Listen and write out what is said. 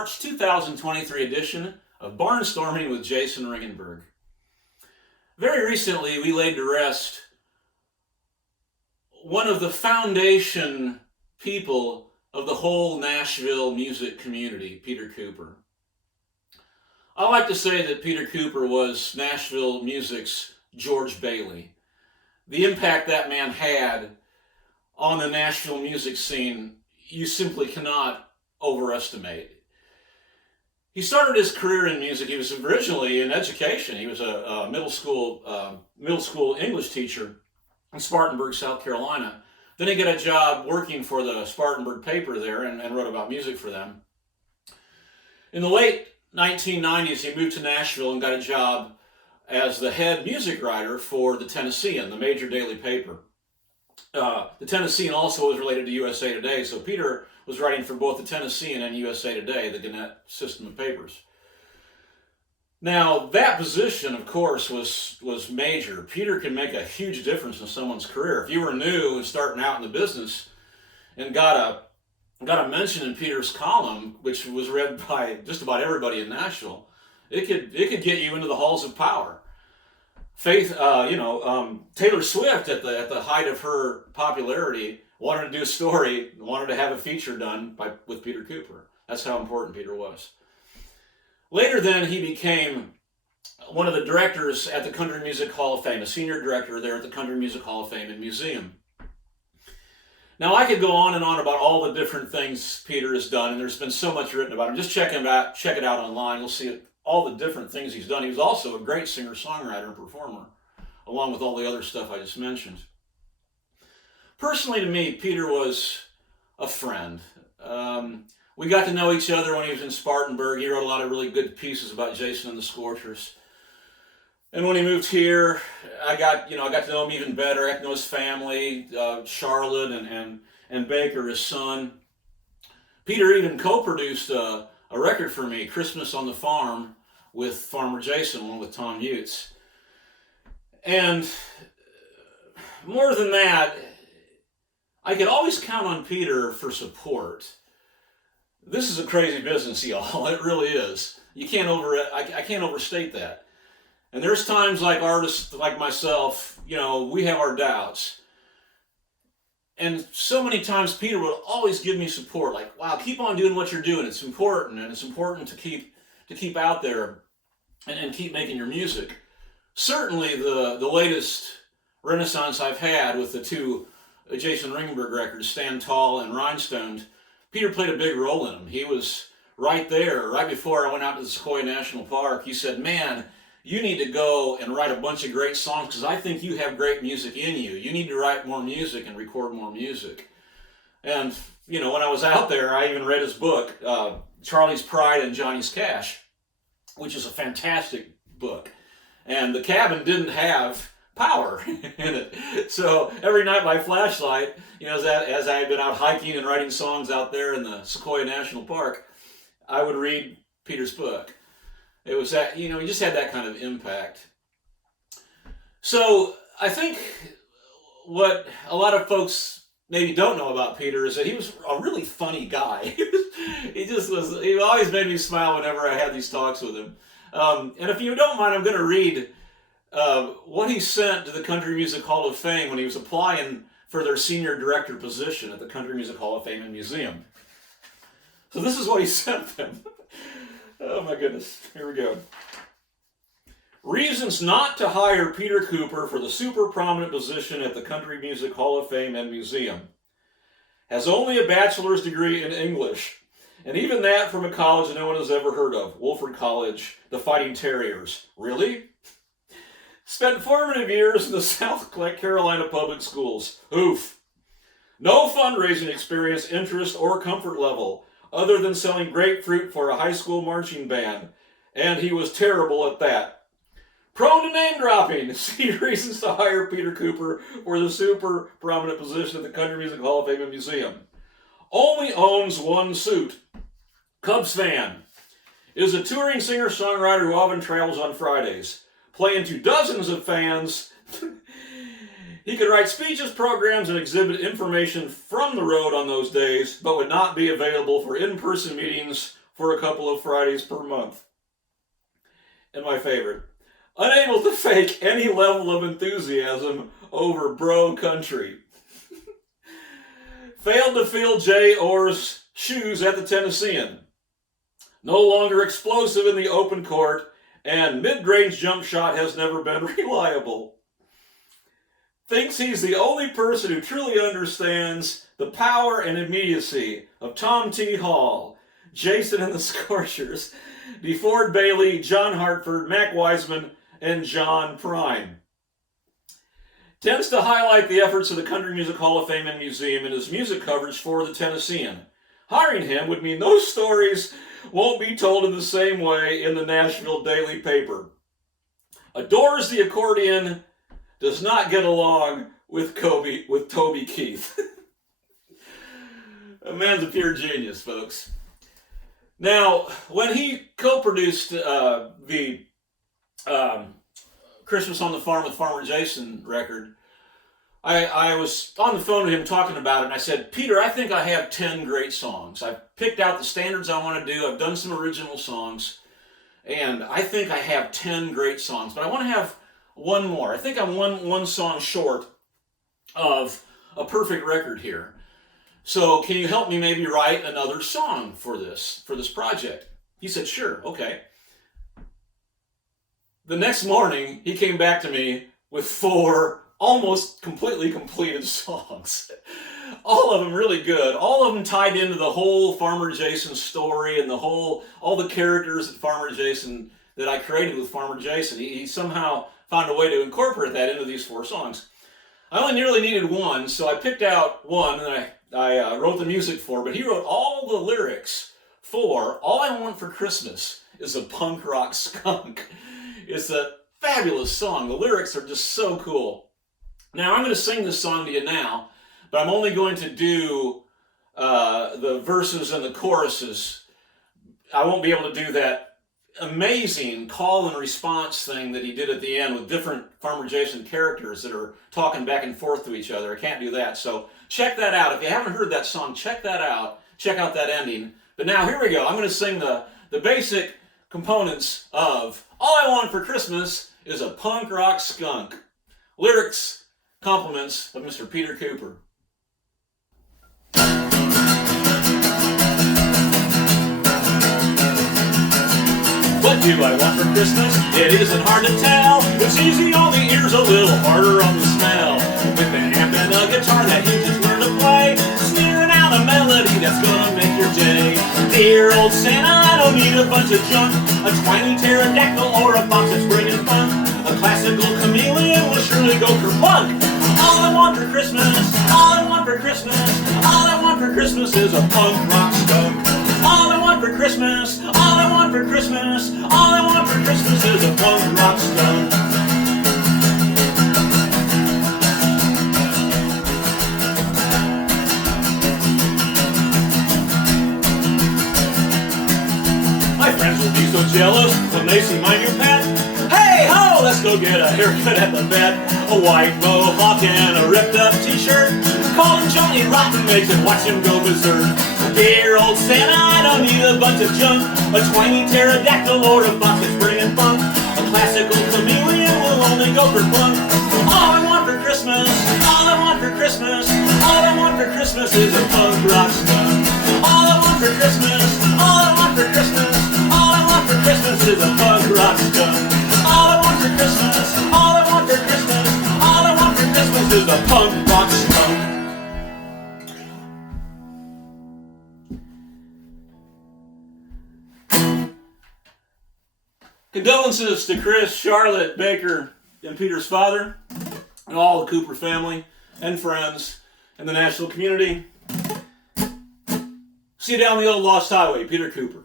March 2023 edition of Barnstorming with Jason Ringenberg. Very recently, we laid to rest one of the foundation people of the whole Nashville music community, Peter Cooper. I like to say that Peter Cooper was Nashville music's George Bailey. The impact that man had on the Nashville music scene, you simply cannot overestimate. He started his career in music. He was originally in education. He was a middle school English teacher in Spartanburg, South Carolina. Then he got a job working for the Spartanburg paper there and wrote about music for them. In the late 1990s, he moved to Nashville and got a job as the head music writer for the Tennessean, the major daily paper. The Tennessean also was related to USA Today, so Peter was writing for both the Tennessean and USA Today, the Gannett system of papers. Now, that position, of course, was major. Peter can make a huge difference in someone's career. If you were new and starting out in the business and got a mention in Peter's column, which was read by just about everybody in Nashville, it could get you into the halls of power. Taylor Swift at the height of her popularity wanted to do a story, wanted to have a feature done with Peter Cooper. That's how important Peter was. Later then, he became one of the directors at the Country Music Hall of Fame, a senior director there at the Country Music Hall of Fame and Museum. Now, I could go on and on about all the different things Peter has done, and there's been so much written about him. Just check it out online. You'll see all the different things he's done. He was also a great singer-songwriter and performer, along with all the other stuff I just mentioned. Personally, to me, Peter was a friend. We got to know each other when he was in Spartanburg. He wrote a lot of really good pieces about Jason and the Scorchers. And when he moved here, I got to know him even better. I got to know his family, Charlotte and Baker, his son. Peter even co-produced a record for me, Christmas on the Farm, with Farmer Jason, one with Tom Utes. And more than that, I could always count on Peter for support. This is a crazy business, y'all. It really is. I can't overstate that. And there's times like artists like myself, we have our doubts. And so many times Peter would always give me support, like, wow, keep on doing what you're doing. It's important, and it's important to keep out there and keep making your music. Certainly the latest renaissance I've had with the two Jason Ringenberg records, Stand Tall and Rhinestoned, Peter played a big role in them. He was right there, right before I went out to the Sequoia National Park. He said, man, you need to go and write a bunch of great songs because I think you have great music in you. You need to write more music and record more music. And, when I was out there, I even read his book, Charlie's Pride and Johnny's Cash, which is a fantastic book. And the cabin didn't have power in it. So every night by flashlight, as I had been out hiking and writing songs out there in the Sequoia National Park, I would read Peter's book. It was that, he just had that kind of impact. So I think what a lot of folks maybe don't know about Peter is that he was a really funny guy. He always made me smile whenever I had these talks with him. And if you don't mind, I'm going to read what he sent to the Country Music Hall of Fame when he was applying for their senior director position at the Country Music Hall of Fame and Museum. So this is what he sent them. Oh my goodness, here we go. Reasons not to hire Peter Cooper for the super prominent position at the Country Music Hall of Fame and Museum. Has only a bachelor's degree in English, and even that from a college no one has ever heard of, Wolford College, the Fighting Terriers. Really? Spent formative years in the South Carolina public schools. Oof. No fundraising experience, interest, or comfort level, other than selling grapefruit for a high school marching band. And he was terrible at that. Prone to name dropping. See reasons to hire Peter Cooper for the super prominent position at the Country Music Hall of Fame and Museum. Only owns one suit. Cubs fan. Is a touring singer-songwriter who often travels on Fridays. Playing to dozens of fans. He could write speeches, programs, and exhibit information from the road on those days, but would not be available for in-person meetings for a couple of Fridays per month. And my favorite, unable to fake any level of enthusiasm over bro country. Failed to fill Jay Orr's shoes at the Tennessean. No longer explosive in the open court, and mid-range jump shot has never been reliable. Thinks he's the only person who truly understands the power and immediacy of Tom T. Hall, Jason and the Scorchers, DeFord Bailey, John Hartford, Mac Wiseman, and John Prine. Tends to highlight the efforts of the Country Music Hall of Fame and Museum in his music coverage for the Tennessean. Hiring him would mean those stories won't be told in the same way in the Nashville Daily Paper. Adores the accordion, does not get along with Toby Keith. A man's a pure genius, folks. Now, when he co-produced the Christmas on the Farm with Farmer Jason record, I was on the phone with him talking about it, and I said, Peter, I think I have 10 great songs. I've picked out the standards I want to do. I've done some original songs, and I think I have 10 great songs, but I want to have one more. I think I'm one song short of a perfect record here. So can you help me maybe write another song for this project? He said, sure, okay. The next morning, he came back to me with 4 almost completely completed songs. All of them really good. All of them tied into the whole Farmer Jason story and all the characters that I created with Farmer Jason. He somehow found a way to incorporate that into these 4 songs. I only nearly needed one, so I picked out one and I wrote the music for, but he wrote all the lyrics for All I Want for Christmas is a Punk Rock Skunk. It's a fabulous song. The lyrics are just so cool. Now, I'm going to sing this song to you now, but I'm only going to do the verses and the choruses. I won't be able to do that amazing call and response thing that he did at the end with different Farmer Jason characters that are talking back and forth to each other. I can't do that. So check that out. If you haven't heard that song, check that out. Check out that ending. But now, here we go. I'm going to sing the basic components of All I Want for Christmas is a Punk Rock Skunk. Lyrics, compliments of Mr. Peter Cooper. What do I want for Christmas? It isn't hard to tell. It's easy on the ears, a little harder on the smell. With an amp and a guitar that you just learn to play, sneering out a melody that's gonna make your day. Dear old Santa, I don't need a bunch of junk, a twangy pterodactyl or a box that's bringing fun. A classical chameleon will surely go kerplunk. All I want for Christmas, all I want for Christmas, all I want for Christmas is a punk rock skunk. All I want for Christmas, all I want for Christmas, all I want for Christmas is a punk rock skunk. My friends will be so jealous when they see my new pet. Hey ho, let's go get a haircut at the vet. A white mohawk and a ripped up t-shirt. Call him Johnny Rotten makes it, watch him go berserk. Dear old Santa, I don't need a bunch of junk, a twangy pterodactyl or a box that's bringing funk. A classical chameleon will only go for fun. All I want for Christmas, all I want for Christmas, all I want for Christmas is a punk rock skunk. All I want for Christmas, all I want for Christmas, all I want for Christmas is a punk rock skunk. All I want for Christmas, all I want for Christmas, all I want for Christmas is a punk rock skunk. Condolences to Chris, Charlotte, Baker, and Peter's father, and all the Cooper family and friends and the national community. See you down the old Lost Highway, Peter Cooper.